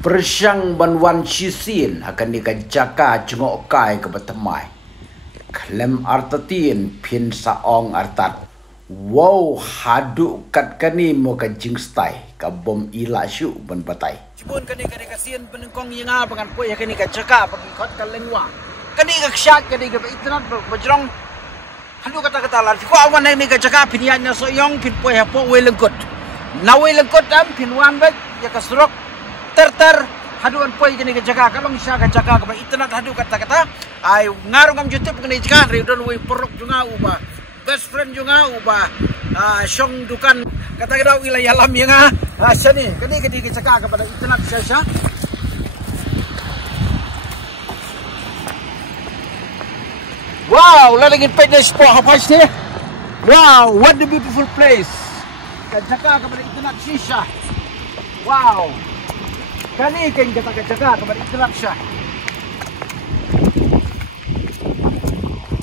Persiang banwan sisin akan dikajaka jengok kai ke betemai. Klem artatin pin saong artat. Wow haduk kat kani mo ka jingstai ka bom ila syu ban batai. Cibun kani kasian penengkong yenga pangan poy kani kajaka pagi kot kalengwa. Kani kaksyak kani ka internet bajrong. Halu kata-kata lar ko awan ni kajaka pinianya soyong pin poy hapo welengkot. Na welengkot am pin wan bek ya kasrok ter haduan poy kini kajaka kalong isya kajaka ka internet hadu kata-kata ay ngarong am YouTube kini jaka redon we porok juga ubah best friend juga ubah syong dukan kata-kata wilayah lam yang sini kini kajaka kepada internet saya. Wow, lalagin pa na spot apa sih? Wow, what a beautiful place. Kajaka kepada internet sisa. Wow. Kani kan kata-kata kepada internet sisa.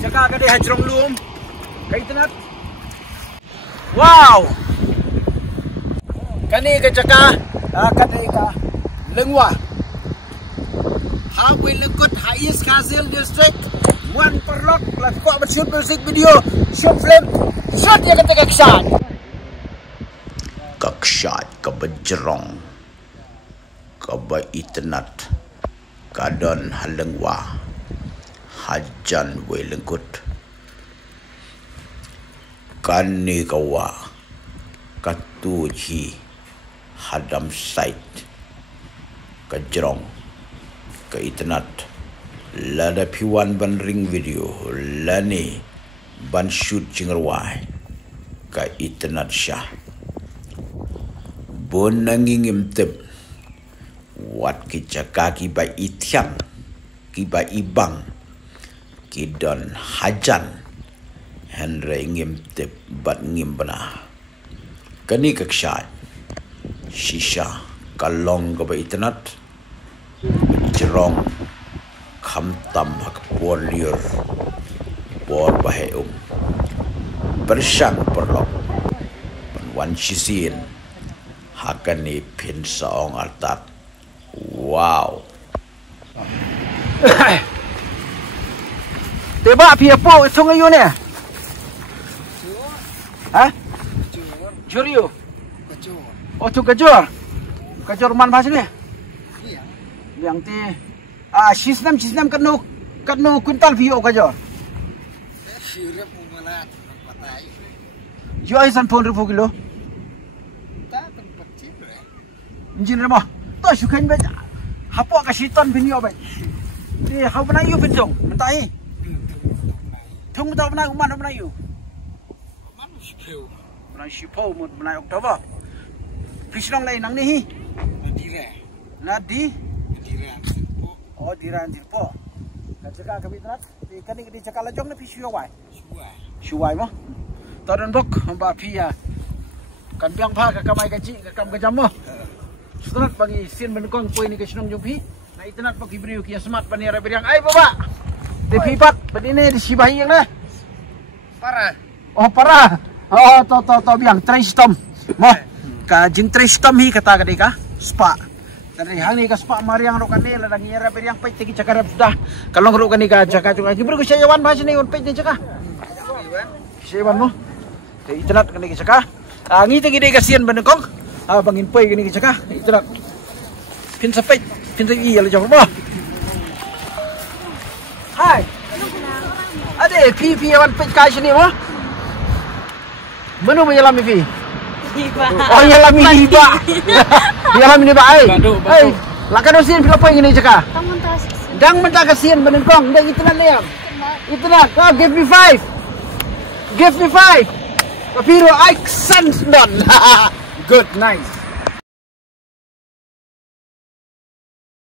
Jaka kadi hajrong lum ke internet. Wow. Kani kajaka kadi ka lengwa. Hawi lengkot Hais Kazil district. Wan perlok lah kau bershoot musik video shoot film shoot ya kata kaksat ke bejerong ke ba internet kadon halengwa hajan we lengkut kani kawa katuji hadam site kejerong ke internet lada piwan ban ring video lani ban shoot jingerwai ka internet syah bon nangingim tep wat ki jaka ki ba itiang ki ba ibang ki don hajan henre ngim tep bat ngim bana kani kakshat shisha kalong ka ba internet jerong kham tam hak por liur por baheum persyang perlok wan sisin hakani pin saong artat. Wow. Teba pia po itong ngayon eh. Ha? Juriyo. Oh tu kajor. Kajor man bahasa ni? Yang ti Sisnam kanu kuntal vio kajor. Jo ai san pon ribu kilo. Injin remo. To sukan ba. Hapo ka siton binyo ba. Di hau bana yu binjong. Mentai. Thung ta bana uman bana yu. Man sipeu. Bana sipeu mut bana Oktober. Fishnong lai nang ni hi. Nadi. Oh diran po. Kajaka kami terat. Kani di cakal lajong na pi shuwai. Shuwai mo. Taran bok ba pi ya. Kan biang pa ka kamay kaji ka kam kajam mo. Surat bagi sin menukong poin ni kasinong jumpi. Na internet pag ibriu kiya smart panira beriang. Ay baba. Di pipat badine di sibahi yang na. Para. Oh para. Oh to biang tristom. Mo. Ka jing tristom hi kata kadi ka. Spa. Dari hang ni ka spa mariang ro kanil dan ngira beriang pait tigi cakar sudah. Kalau ro kani ka jaka juga. Gibru ko sayawan bahasa ni on pait ni jaka. Sayawan mo. Di internet kani ka jaka. Ngiti gidi kasian benengkong. Bangin poy gini ka jaka. Internet. Pin sa pait. Pin sa iya la jaka mo. Hai. Ade pi awan pait ka sini mo. Menu menyelam pi. Oh yalam hiba. Yalam ni ba ai. Hey, lakan usin pila poy gini jaka. Dang menta kasian benengkong. Dang internet ni am. Internet. Oh, give me 5. Give me 5. Pero I sent none. Good, nice.